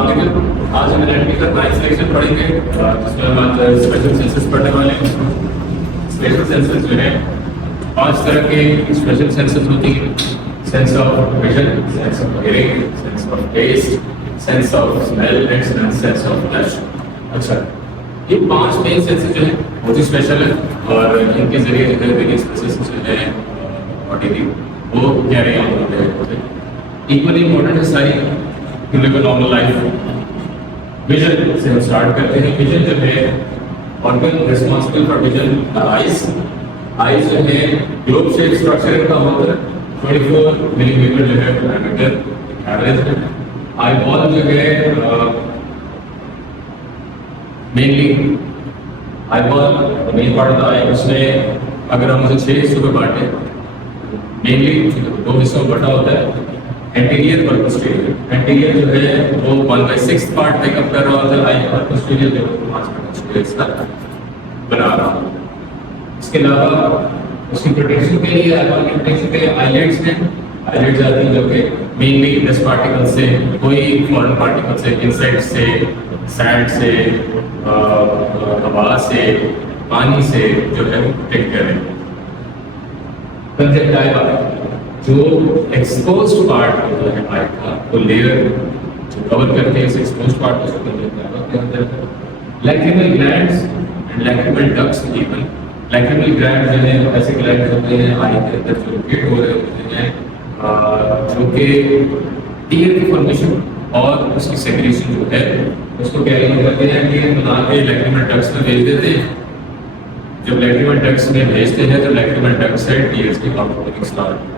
अस्सलाम वालेकुम। आज हम एनालिटिकल नाइट सेक्शन पढ़ेंगे जिसमें हम आज स्पेशल सेंसस पढ़ने वाले हैं। स्पेशल सेंसस जो है 5 तरह के स्पेशल सेंसस होती हैं। Sense of vision, sense of hearing, sense of taste, sense of smell and sense of touch. अच्छा, ये 5 मेन सेंसेस जो है बहुत ही स्पेशल है और इनके जरिए जो है वेरियस प्रोसेसेस जो है बॉडी की वो कैरी ऑन होते हैं। इक्वली इम्पोर्टेंट है सारी to live a normal life. Vision से हम स्टार्ट करते हैं। विजन जो है organ responsible for vision, eyes. Eyes जो है ग्लोब शेप स्ट्रक्चर का होता है, 24 मिलीमीटर जो है डायमीटर एवरेज है। आई बॉल जो है mainly eye ball main part of the eye, उसमें अगर हम उसे 6 हिस्सों में बांटे, मेनली 2 हिस्सों में बटा होता है, एंटीरियर और पोस्टीरियर। एंटीरियर जो है वो 1/6 पार्ट मेकअप कर रहा होता है आई, और पोस्टीरियर जो है 5/6 का बना रहा है। इसके अलावा उसकी प्रोटेक्शन के लिए, आईबॉल की प्रोटेक्शन के लिए आईलिड्स हैं। आईलिड्स आती हैं जो कि मेनली डस्ट पार्टिकल से, कोई फॉरेन पार्टिकल से, इंसेक्ट से, सैंड से, हवा से, पानी से जो है वो प्रोटेक्ट करें। कंजक्टिवा जो एक्सपोज्ड पार्ट होता है आई का, वो लेयर जो कवर करते हैं इस एक्सपोज्ड पार्ट को कंजक्टिवा कहते हैं। Lacrimal glands and lacrimal ducts even. Lacrimal gland जो है ऐसे ग्लैंड होते हैं आई के अंदर जो लोकेट हो रहे होते हैं, जो कि टीयर की फॉर्मेशन और उसकी सेक्रेशन जो है उसको कैरी करते हैं कि बना के लैक्रिमल डक्ट्स में भेज देते हैं। जब लैक्रिमल डक्ट्स में भेजते हैं तो लैक्रिमल डक्ट्स से टीयर्स की आउटपुटिंग स्टार्ट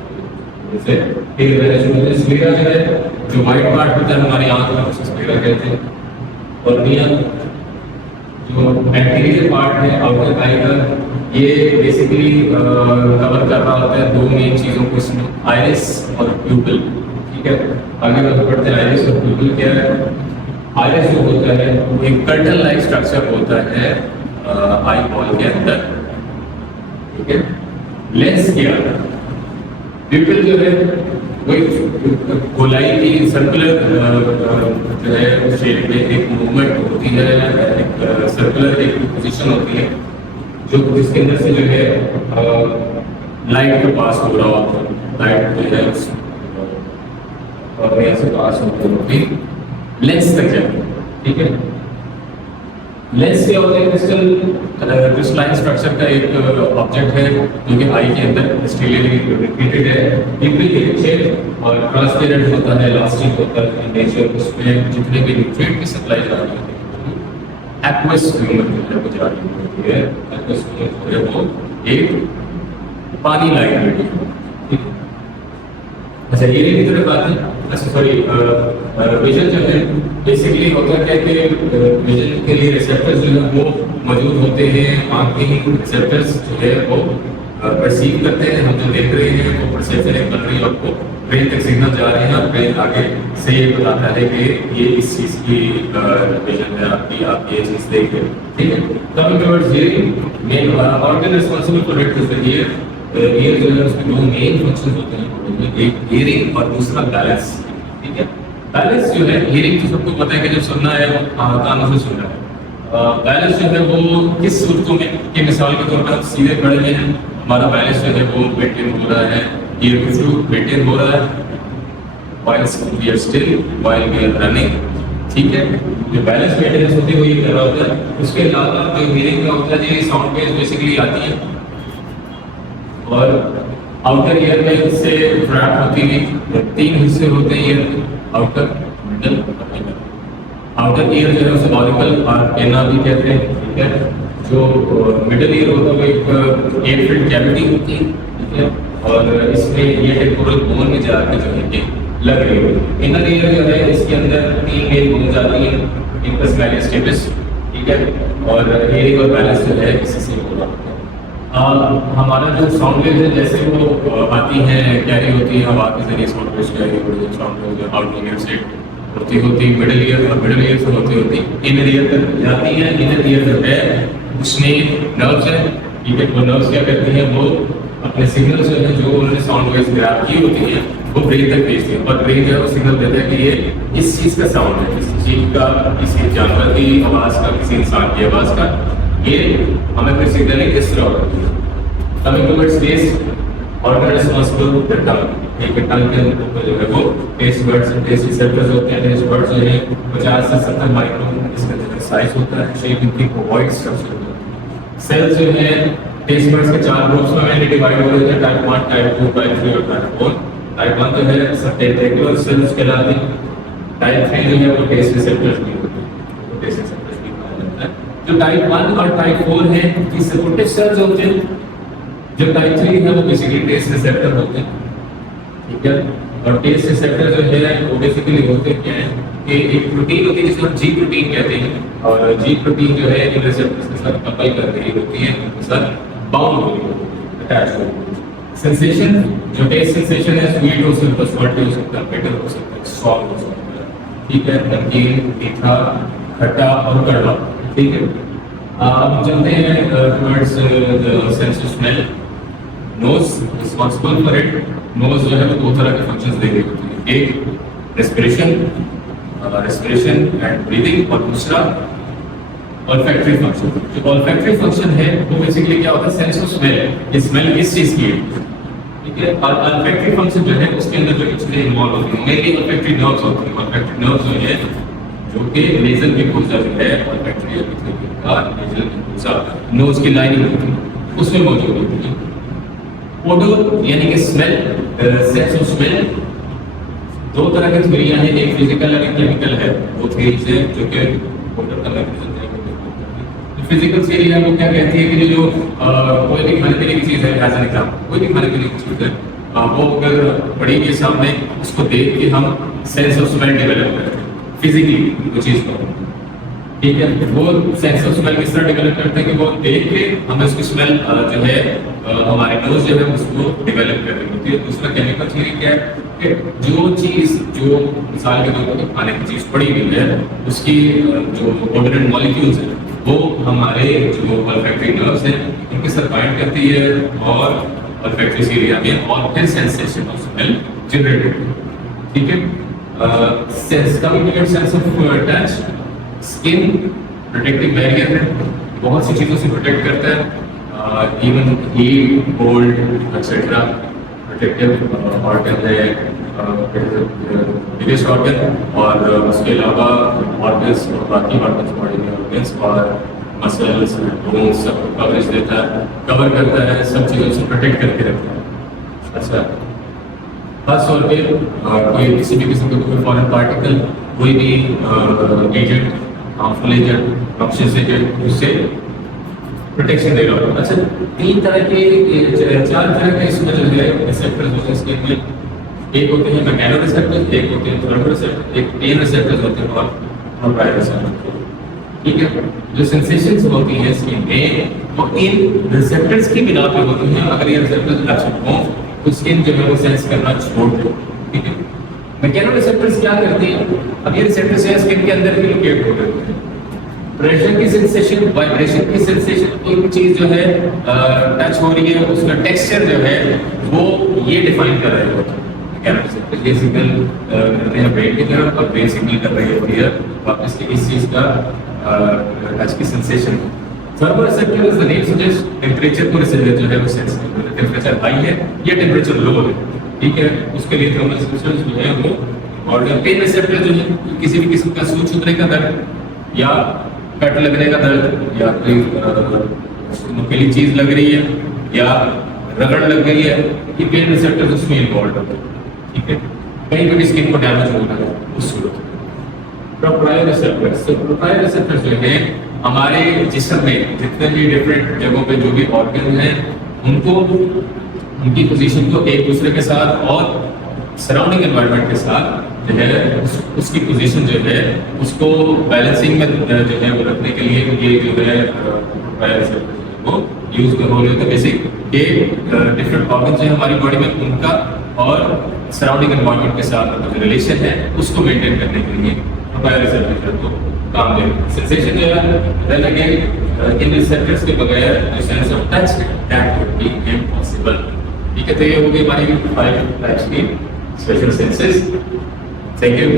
जैसे स्क्लेरा जो है, जो व्हाइट पार्ट होता है हमारी आंख में, उसे स्क्लेरा कहते हैं। और निया जो एंटीरियर पार्ट है आउटर आई का, ये बेसिकली कवर कर रहा होता है 2 मेन चीज़ों को इसमें, आइरिस और प्यूपिल। ठीक है, आगे बात बढ़ते हैं। आइरिस और प्यूपिल क्या है? आइरिस जो होता है वो एक कर्टन लाइक स्ट्रक्चर होता है आई बॉल के अंदर। ठीक है, लेंस क्या है? प्यूपिल जो है वो एक गोलाई की सर्कुलर जो है शेप में एक मूवमेंट होती है, एक सर्कुलर एक पोजीशन होती है जो जिसके अंदर से जो है लाइट का पास हो रहा होता है। लाइट जो है और से पास होती है लेंस तक जाती है। ठीक है, लेंस क्या होता है? क्रिस्टलाइन स्ट्रक्चर का एक ऑब्जेक्ट है जो कि आई के अंदर स्टीलियली रिपीटेड है। पिंपल के और ट्रांसपेरेंट होता है, इलास्टिक होता है नेचर। उसमें जितने भी न्यूट्रिएंट की सप्लाई जा रही होती है एक्वस फ्लूइड में जा रही होती है। एक्वस फ्लूइड जो है वो एक पानी लाइक है। अच्छा, ये की तरफ आते हैं। अच्छा सॉरी, विजन जो है बेसिकली होता है कि विजन के लिए रिसेप्टर्स जो है वो मौजूद होते हैं। आँख के ही रिसेप्टर्स जो है वो परसीव करते हैं, हम जो देख रहे हैं वो परसेप्शन एक बन रही है, आपको ब्रेन तक सिग्नल जा रहे हैं और ब्रेन आगे से ये बताता है कि ये इस चीज़ की विजन है आपकी, आप ये चीज़ देख रहे हैं। ठीक है, coming towards hearing, main organ responsible for it is the year. Year जो है उसके 2 मेन फंक्शन होते हैं, एक हियरिंग और दूसरा बैलेंस। ठीक है, बैलेंस जो है, हियरिंग तो सबको पता है कि जब सुनना है वो कानों से सुनना है। बैलेंस जो है वो किस सूरतों में, कि मिसाल के तौर पर हम सीधे खड़े में हैं, हमारा बैलेंस जो है वो मेंटेन हो रहा है, ईयर टू फ्लू मेंटेन हो रहा है while we are still, while we are running। ठीक है, जो बैलेंस मेंटेनेंस होती है वो ये कर रहा होता है। उसके अलावा जो हियरिंग का होता है, ये साउंड वेव्स बेसिकली आती है और आउटर ईयर में से ट्रैप होती है। 3 हिस्से होते हैं ईयर, आउटर, मिडल और इनर। आउटर ईयर जो है उसे ऑरिकल और एना भी कहते हैं। ठीक है, जो मिडल ईयर होता है वो एक 8 फीट कैविटी होती है। ठीक है, और इसमें ये टेम्पोरल बोन में जाकर जो है लग रही है। इनर ईयर जो है इसके अंदर 3 मेन बोन जाती है, इंपस वैलियस स्टेपिस। ठीक है, और हियरिंग और बैलेंस जो है इसी से हो रहा है। हमारा जो साउंड वेव है जैसे वो आती है, कैरी होती है हवा के जरिए, साउंड वेव कैरी होती है। साउंड वेव आउटर ईयर से होती मिडिल ईयर और मिडिल ईयर से होती इनर ईयर तक जाती है। इनर ईयर जो है उसमें नर्व्स है। ठीक है, वो नर्व्स क्या करती हैं, वो अपने सिग्नल जो है जो उन्होंने साउंड वेव्स ग्रैब की होती है वो ब्रेन तक भेजती है और ब्रेन जो है वो सिग्नल देता है कि ये इस चीज का साउंड है, इस चीज का, किसी जानवर की आवाज का, किसी इंसान की आवाज का, ये हमें कोई सिग्नल है इस तरह होती है। Coming to its taste organ responsible for tongue, एक टंग के ऊपर जो है वो टेस्ट बर्ड्स रिसेप्टर्स होते हैं। टेस्ट बर्ड्स जो है 50 से 70 माइक्रोन इसका जो साइज होता है, शेप इनकी ओवॉइड स्ट्रक्चर होता है। सेल्स जो है टेस्ट बर्ड्स के 4 ग्रुप्स में मैंने डिवाइड हो गए थे, टाइप 1, टाइप 2, टाइप 3 और टाइप 4। टाइप 1 जो है टेंटेकुलर सेल्स कहलाती है। टाइप 3 जो है वो टेस्ट रिसेप्टर्स भी होते हैं, टेस्ट रिसेप्टर्स भी कहा जाता है। जो टाइप 1 और टाइप 4 है ये सपोर्टिव सेल्स होते हैं। जो टाइप 3 है वो बेसिकली टेस्ट रिसेप्टर होते हैं, ठीक है। और टेस्ट रिसेप्टर जो है वो बेसिकली होते क्या है कि एक प्रोटीन होती है जिसे हम जी प्रोटीन कहते हैं, और जी प्रोटीन जो है इन रिसेप्टर्स के साथ कपल कर रही होती है, उनके साथ बाउंड हो रही होती है, अटैच हो रही है। सेंसेशन, जो टेस्ट सेंसेशन है, स्वीट हो सकता है, सॉल्टी हो सकता है, बिटर हो सकता है, स्ट्रॉन्ग हो सकता है, ठीक है, नमकीन, मीठा, खट्टा और कड़वा, ठीक है। अब चलते हैं towards the sense of smell. Nose responsible for it. Nose जो है वो 2 तरह के फंक्शंस दे रही होती है, एक रेस्पिरेशन एंड ब्रीदिंग, और दूसरा ऑल्फैक्टरी फंक्शन। जो ऑल्फैक्टरी फंक्शन है वो बेसिकली क्या होता है, सेंस ऑफ स्मेल, ये स्मेल किस चीज की है, ठीक है। और ऑल्फैक्टरी फंक्शन जो है उसके अंदर जो चीजें इन्वॉल्व होती हैं, मेनली ऑल्फैक्टरी नर्व्स होती हैं। ऑल्फैक्टरी नर्व्स जो है जो कि नेजल म्यूकोसा जो है, ऑल्फैक्टरी का नेजल म्यूकोसा नोज की लाइनिंग होती है उसमें मौजूद होती है। ओडोर यानी कि स्मेल, सेंस ऑफ स्मेल, 2 तरह की थ्योरियां हैं, एक फिजिकल और एक केमिकल है। वो थ्योरीज है जो कि ओडोर का मैकेनिज्म है। फिजिकल थ्योरी है वो क्या कहती है कि जो कोई भी खाने पीने की चीज है, एज एन एग्जांपल कोई भी खाने पीने की चीज है, वो अगर पड़ी के सामने उसको देख के हम सेंस ऑफ स्मेल डेवलप करते हैं फिजिकली वो चीज को, ठीक है। वो सेंस ऑफ स्मेल किस तरह डेवलप करते हैं कि वो देख के हमें उसकी स्मेल जो है हमारे नोज जो है उसको डेवलप कर रही होती है। दूसरा केमिकल थ्योरी क्या है कि जो चीज, जो मिसाल के तौर पर खाने की चीज पड़ी हुई है, उसकी जो ओडोरेंट मॉलिक्यूल्स है वो हमारे जो ऑल्फैक्टरी नर्व्स हैं इनके साथ बाइंड करती है और ऑल्फैक्टरी एरिया में, और फिर सेंसेशन ऑफ स्मेल जनरेट होती है, ठीक है। Sense coming sense of touch, skin protective barrier है, बहुत सी चीज़ों से प्रोटेक्ट करता है, even heat, cold etcetera. Protective organ है, बिगेस्ट ऑर्गन, और उसके अलावा ऑर्गन्स और बाकी ऑर्गन्स, बॉडी में ऑर्गन्स और मसल्स, बोन्स सब कवरेज देता है, कवर करता है, सब चीज़ों से प्रोटेक्ट करके रखता है। अच्छा, खास तौर पे कोई किसी भी किस्म का कोई फॉरेन पार्टिकल, कोई भी agent, harmful agent, toxic agent, उससे प्रोटेक्शन देगा। अच्छा, 3 तरह के 4 तरह के इसमें जो है रिसेप्टर्स होते हैं स्किन में। एक होते हैं मैकेनो रिसेप्टर्स, एक होते हैं थर्मो रिसेप्टर, एक पेन रिसेप्टर्स होते हैं और बायो रिसेप्टर, ठीक है। जो सेंसेशंस होती हैं स्किन में वो इन रिसेप्टर्स की बिना पे होती हैं। अगर ये रिसेप्टर्स अच्छे हों तो स्किन जो है वो सेंस करना छोड़ दे, ठीक है। मैकेनो रिसेप्टर्स क्या करती हैं, अब ये रिसेप्टर्स जो है स्किन के अंदर भी लोकेट हो रहे हैं। प्रेशर की सेंसेशन, वाइब्रेशन की सेंसेशन, कोई भी चीज जो है टच हो रही है उसका टेक्सचर जो है वो ये डिफाइन कर रहे होते हैं। ये सिग्नल करते हैं ब्रेन की तरफ और ब्रेन सिग्नल कर रही होती है वापस से इस चीज का टच की sensation. Thermal receptor is the name suggest, temperature को जो है वो सेंस करते हैं। टेंपरेचर हाई है या टेंपरेचर लो है, ठीक है, उसके लिए थर्मल रिसेप्टर्स जो है वो। और पेन रिसेप्टर जो है किसी भी किस्म का सूज उतरने का दर्द या कट लगने का दर्द या कोई नुकीली चीज लग रही है या रगड़ लग गई है, ये पेन रिसेप्टर्स उसमें इन्वॉल्व होते हैं, ठीक है। कहीं पे भी स्किन को डैमेज होना है उस सूरत में। प्रोप्रायर रिसेप्टर्स, तो प्रोप्रायर रिसेप्टर्स जो है हमारे जिस्म में जितने भी डिफरेंट जगहों पे जो भी ऑर्गन हैं उनको, उनकी पोजीशन को एक दूसरे के साथ और सराउंडिंग एनवायरनमेंट के साथ जो है उसकी पोजीशन जो है उसको बैलेंसिंग में जो है वो रखने के लिए ये जो है वो यूज हो रहे होते हैं। बेसिक ये डिफरेंट ऑर्गन जो है हमारी बॉडी में उनका और सराउंडिंग एनवायरनमेंट के साथ जो रिलेशन है उसको मेंटेन करने के लिए रिसेप्टर को काम देगा। सेंसेशन जो है देन अगेन इन रिसेप्टर्स के बगैर जो sense of touch that would be impossible. ठीक है, तो ये हो गई हमारी 5 टाइप्स की स्पेशल सेंसेस। Thank you.